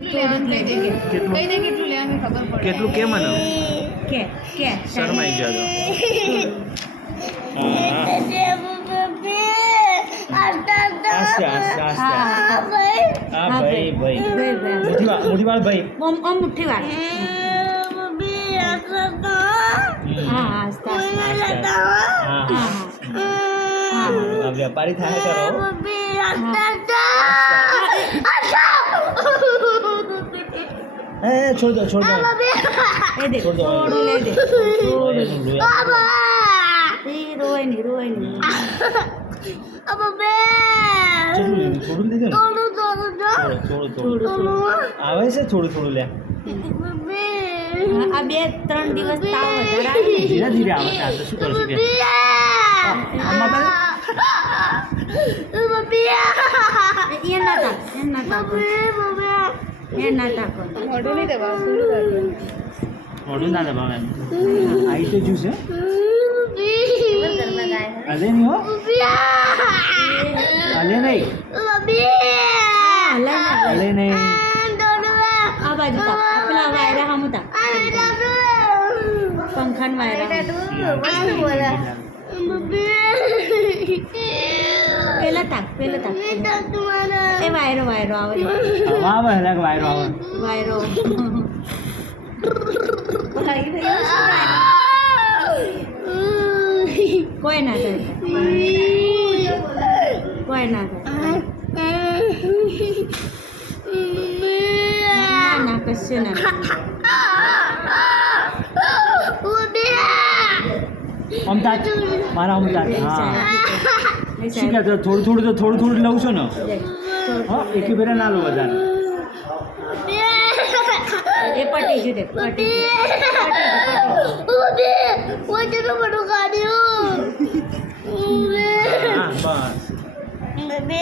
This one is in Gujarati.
કેટલું કે મને શરમાઈ ગયા આસ્તે આસ્તે આસ્તે હા ભાઈ ભાઈ મુઠ્ઠી વાળ ભાઈ મુઠ્ઠી વાળ હા વેપારી થાય કરો छोड़ दो छोड़ दो ये दे छोड़ दो छोड़ ले दे रोए नहीं छोड़ दे આવે છે થોડું લે આ 2-3 દિવસ તાવ વધારે ધીરે ધીરે આવે છે આ તો શું કરશું કે મોઢું ના દબાવે आई तो जूस है अले नहीं हो अले नहीं अले नहीं આ બાજુ તા પેલા વાયરા હમ તા પંખાન વાયરા પેલા તાક એ વાયરો આવે આવે હલાક વાયરો આવે વાયરો કોઈ ના થાય ના કશું ના અમદાજ મારા અમદાજ હા શું કહેતો થોડું લઉં છું ને હા એકી ફેરે ના લો વધારે એ પટી જુ દે પટી હા બસ